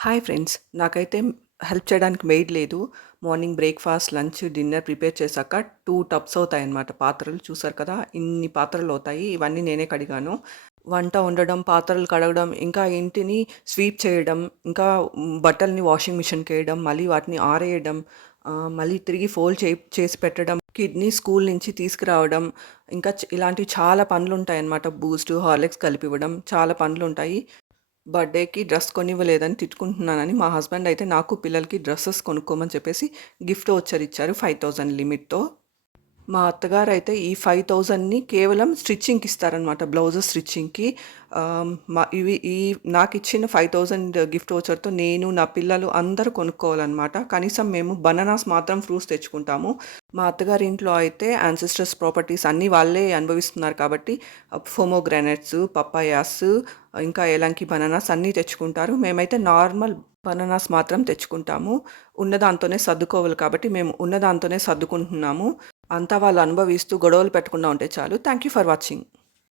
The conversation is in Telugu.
Hi friends. నాకైతే హెల్ప్ చేయడానికి మెయిడ్ లేదు. Morning breakfast, lunch, dinner prepare చేశాక 2 టబ్స్ అవుతాయన్నమాట పాత్రలు. చూసారు కదా! ఇన్ని పాత్రలవుతాయి. ఇవన్నీ నేనే కడిగాను. వంట వండడం, పాత్రలు కడగడం, ఇంకా ఇంటిని స్వీప్ చేయడం, ఇంకా బట్టల్ని వాషింగ్ మిషన్‌కేయడం, మళ్ళీ వాటిని ఆరేయడం, మళ్ళీ తిరిగి ఫోల్డ్ చేసి పెట్టడం, కిడ్‌ని స్కూల్ నుంచి తీసుకురావడం, ఇంకా ఇలాంటివి చాలా పనులుంటాయన్నమాట. బూస్ట్, హార్లిక్స్ కలిపివ్వడం చాలా పనులుంటాయి. బర్త్‌డేకి డ్రెస్ కొనివ్వలేదని తిట్టుకుంటున్నానని మా హస్బెండ్ అయితే నాకు, పిల్లలకి డ్రెసెస్ కొనుక్కోమని చెప్పేసి గిఫ్ట్ వోచర్ ఇచ్చారు 5000 లిమిట్‌తో. మా అత్తగారైతే ఈ 5000ని కేవలం స్టిచ్చింగ్‌కి ఇస్తారనమాట. బ్లౌజెస్ స్టిచ్చింగ్‌కి. ఈ నాకిచ్చిన 5000 గిఫ్ట్ వోచర్‌తో నేను, నా పిల్లలు అందరూ కొనుక్కోవాలనమాట. కనీసం మేము బనానాస్ మాత్రం ఫ్రూట్స్ తెచ్చుకుంటాము. మా అత్తగారి ఇంట్లో అయితే యాన్సెస్టర్స్ ప్రాపర్టీస్ అన్నీ వాళ్ళే అనుభవిస్తున్నారు కాబట్టి పొమోగ్రానేట్స్, పపాయాస్, ఇంకా ఏలంకి బనానాస్ అన్నీ తెచ్చుకుంటారు. మేమైతే నార్మల్ బనానాస్ మాత్రం తెచ్చుకుంటాము. ఉన్నదాంతోనే సర్దుకోవాలి కాబట్టి మేము ఉన్నదాంతోనే సర్దుకుంటున్నాము. అంతా వాళ్ళు అనుభవిస్తూ గొడవలు పెట్టకుండా ఉంటే చాలు. Thank you for watching.